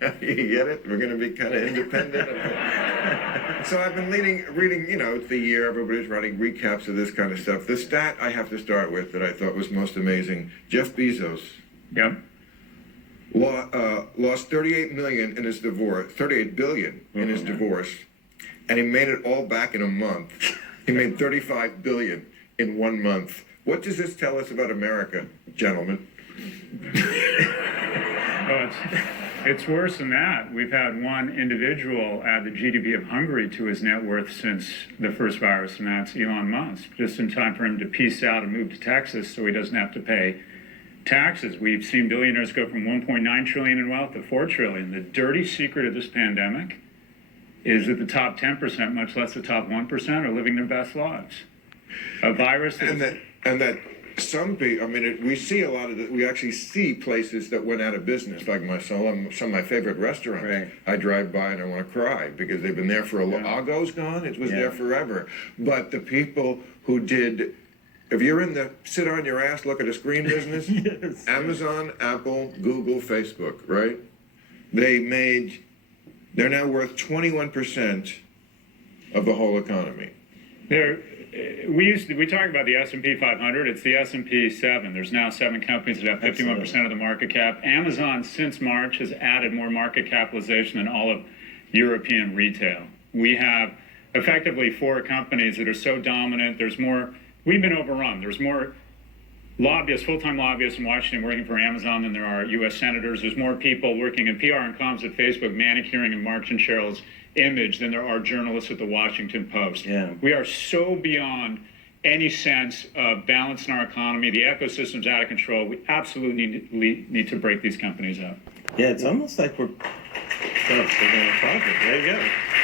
You get it? We're going to be kind of independent. So I've been reading, it's the year, everybody's writing recaps of this kind of stuff. The stat I have to start with that I thought was most amazing, Jeff Bezos. Yep. Lost 38 million in his divorce, 38 billion in his divorce, and he made it all back in a month. He made 35 billion in 1 month. What does this tell us about America, gentlemen? Well, it's worse than that. We've had one individual add the GDP of Hungary to his net worth since the first virus, and that's Elon Musk, just in time for him to peace out and move to Texas so he doesn't have to pay taxes. We've seen billionaires go from 1.9 trillion in wealth to 4 trillion. The dirty secret of this pandemic is that the top 10%, much less the top 1%, are living their best lives. A virus and that some people, we see a lot of we actually see places that went out of business, like some of my favorite restaurants. Right. I drive by and I want to cry because they've been there for a long time. Ago's gone, it was there forever. But the people who did, if you're in the sit on your ass, look at a screen business, yes. Amazon, Apple, Google, Facebook, right? They're now worth 21% of the whole economy. We talk about the S&P 500. It's the S&P 7. There's now 7 companies that have 51% of the market cap. Amazon, since March, has added more market capitalization than all of European retail. We have effectively 4 companies that are so dominant. There's more. We've been overrun. There's more lobbyists, full-time lobbyists in Washington working for Amazon than there are U.S. senators. There's more people working in PR and comms at Facebook, manicuring and Mark and Cheryl's image than there are journalists at the Washington Post. Yeah. We are so beyond any sense of balance in our economy. The ecosystem's out of control. We absolutely need to break these companies up. Yeah, it's almost like we're going to profit. There you go.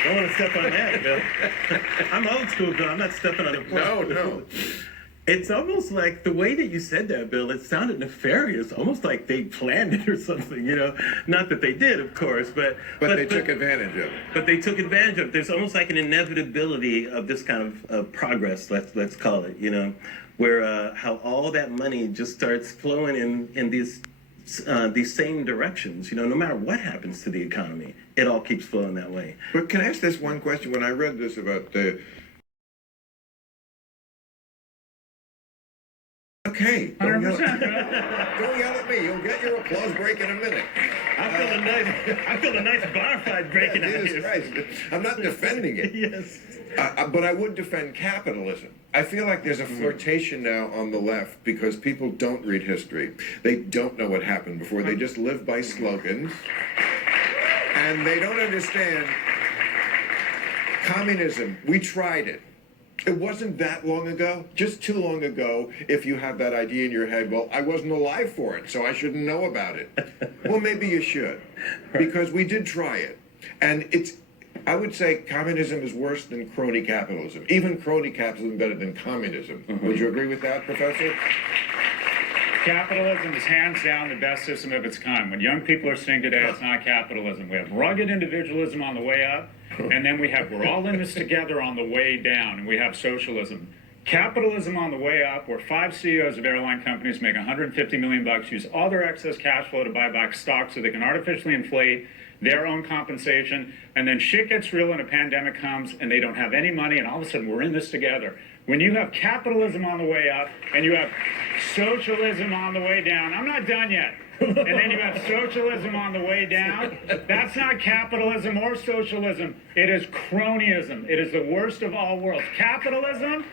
Don't want to step on that, Bill. I'm old school, Bill. I'm not stepping on the point. No. It's almost like the way that you said that, Bill, it sounded nefarious, almost like they planned it or something, Not that they did, of course, but they took advantage of it. But they took advantage of it. There's almost like an inevitability of this kind of progress, let's call it, where how all that money just starts flowing in these same directions, no matter what happens to the economy, it all keeps flowing that way. But can I ask this one question? When I read this about the Okay, don't yell at me. You'll get your applause break in a minute. I feel a nice bar fight breaking out Jesus here. Christ. I'm not defending it. Yes. But I would defend capitalism. I feel like there's a flirtation now on the left because people don't read history. They don't know what happened before. They just live by slogans. And they don't understand communism. We tried it. It wasn't that long ago, just too long ago, if you have that idea in your head, well, I wasn't alive for it, so I shouldn't know about it. Well, maybe you should, because we did try it. And I would say communism is worse than crony capitalism. Even crony capitalism is better than communism. Would you agree with that, Professor? Capitalism is hands down the best system of its kind. When young people are saying today, it's not capitalism. We have rugged individualism on the way up, and then we're all in this together on the way down, and we have socialism. Capitalism on the way up, where 5 CEOs of airline companies make $150 million, use all their excess cash flow to buy back stock so they can artificially inflate their own compensation, and then shit gets real and a pandemic comes and they don't have any money, and all of a sudden we're in this together. When you have capitalism on the way up and you have socialism on the way down, I'm not done yet, and then you have socialism on the way down, that's not capitalism or socialism. It is cronyism. It is the worst of all worlds. Capitalism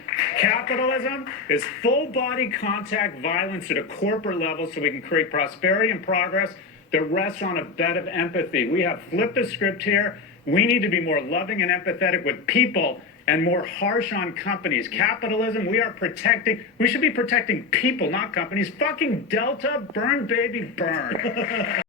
is full body contact violence at a corporate level so we can create prosperity and progress that rests on a bed of empathy. We have flipped the script here. We need to be more loving and empathetic with people and more harsh on companies. Capitalism, we should be protecting people, not companies. Fucking Delta, burn, baby, burn.